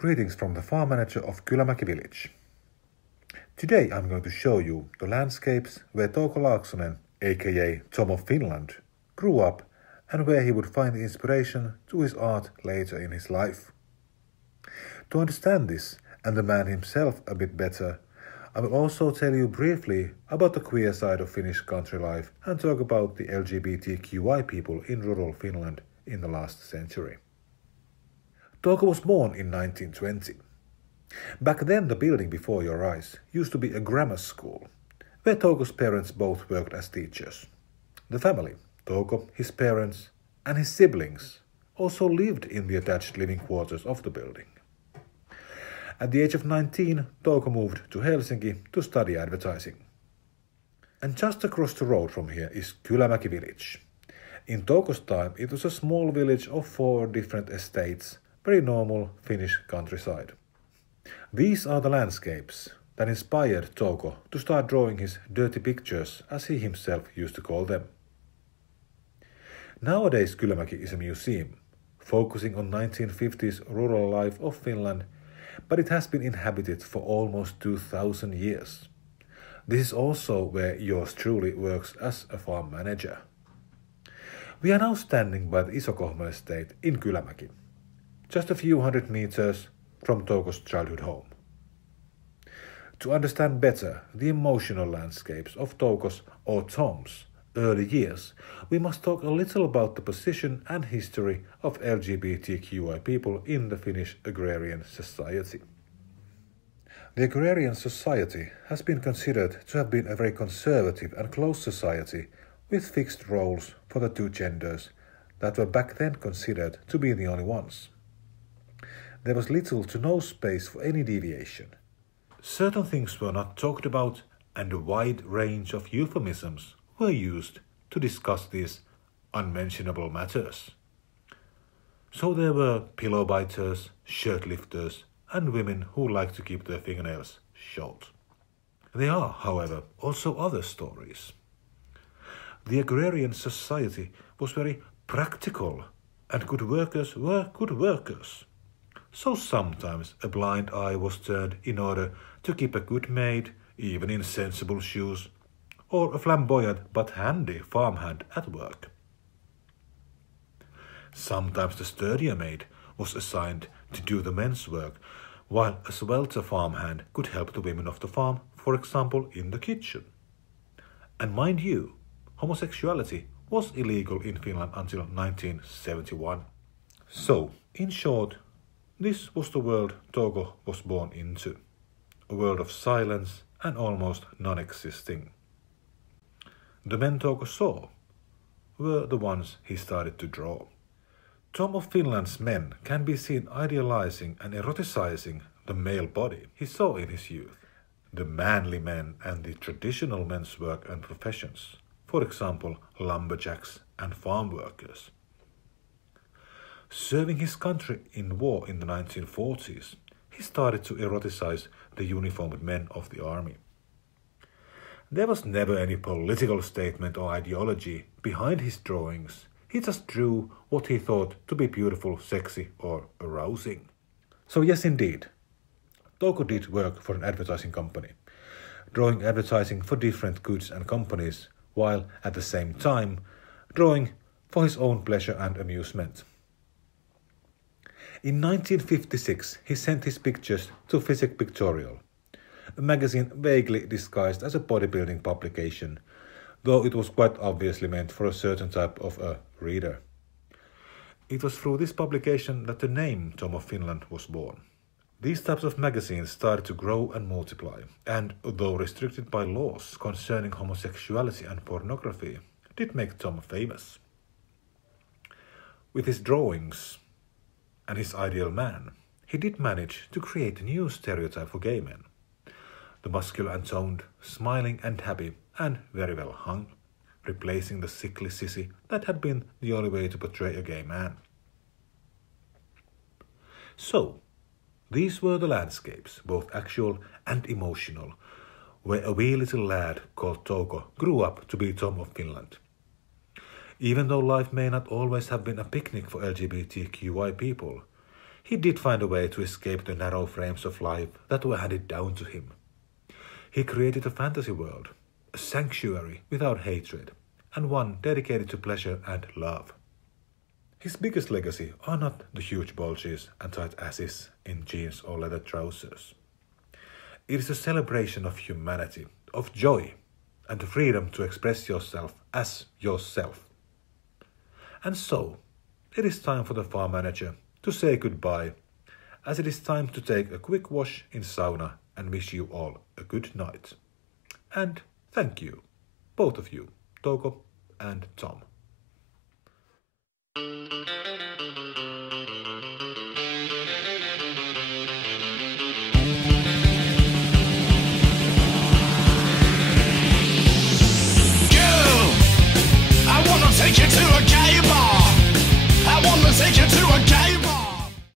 Greetings from the farm manager of Kylämäki Village. Today I'm going to show you the landscapes where Touko Laaksonen, aka Tom of Finland, grew up and where he would find the inspiration to his art later in his life. To understand this and the man himself a bit better, I will also tell you briefly about the queer side of Finnish country life and talk about the LGBTQI people in rural Finland in the last century. Touko was born in 1920. Back then the building before your eyes used to be a grammar school, where Touko's parents both worked as teachers. The family, Touko, his parents, and his siblings, also lived in the attached living quarters of the building. At the age of 19, Touko moved to Helsinki to study advertising. And just across the road from here is Kylämäki Village. In Touko's time, it was a small village of 4 different estates, very normal Finnish countryside. These are the landscapes that inspired Touko to start drawing his dirty pictures, as he himself used to call them. Nowadays Kylämäki is a museum, focusing on 1950s rural life of Finland, but it has been inhabited for almost 2000 years. This is also where yours truly works as a farm manager. We are now standing by the Isokohmo estate in Kylämäki, just a few hundred meters from Touko's childhood home. To understand better the emotional landscapes of Touko's or Tom's early years, we must talk a little about the position and history of LGBTQI people in the Finnish agrarian society. The agrarian society has been considered to have been a very conservative and close society with fixed roles for the 2 genders that were back then considered to be the only ones. There was little to no space for any deviation. Certain things were not talked about, and a wide range of euphemisms were used to discuss these unmentionable matters. So there were pillow biters, shirt lifters, and women who liked to keep their fingernails short. There are, however, also other stories. The agrarian society was very practical, and good workers were good workers. So sometimes a blind eye was turned in order to keep a good maid, even in sensible shoes, or a flamboyant but handy farmhand at work. Sometimes the sturdier maid was assigned to do the men's work, while a swelter farmhand could help the women of the farm, for example, in the kitchen. And mind you, homosexuality was illegal in Finland until 1971. So, in short, this was the world Touko was born into, a world of silence and almost non-existing. The men Touko saw were the ones he started to draw. Tom of Finland's men can be seen idealizing and eroticizing the male body he saw in his youth, the manly men and the traditional men's work and professions, for example lumberjacks and farm workers. Serving his country in war in the 1940s, he started to eroticize the uniformed men of the army. There was never any political statement or ideology behind his drawings. He just drew what he thought to be beautiful, sexy, or arousing. So yes, indeed, Touko did work for an advertising company, drawing advertising for different goods and companies, while at the same time drawing for his own pleasure and amusement. In 1956, he sent his pictures to Physic Pictorial, a magazine vaguely disguised as a bodybuilding publication, though it was quite obviously meant for a certain type of a reader. It was through this publication that the name Tom of Finland was born. These types of magazines started to grow and multiply, and though restricted by laws concerning homosexuality and pornography, did make Tom famous. With his drawings and his ideal man, he did manage to create a new stereotype for gay men. The muscular and toned, smiling and happy, and very well hung, replacing the sickly sissy that had been the only way to portray a gay man. So, these were the landscapes, both actual and emotional, where a wee little lad called Touko grew up to be Tom of Finland. Even though life may not always have been a picnic for LGBTQI people, he did find a way to escape the narrow frames of life that were handed down to him. He created a fantasy world, a sanctuary without hatred, and one dedicated to pleasure and love. His biggest legacy are not the huge bulges and tight asses in jeans or leather trousers. It is a celebration of humanity, of joy, and the freedom to express yourself as yourself. And so, it is time for the farm manager to say goodbye, as it is time to take a quick wash in sauna and wish you all a good night. And thank you, both of you, Touko and Tom.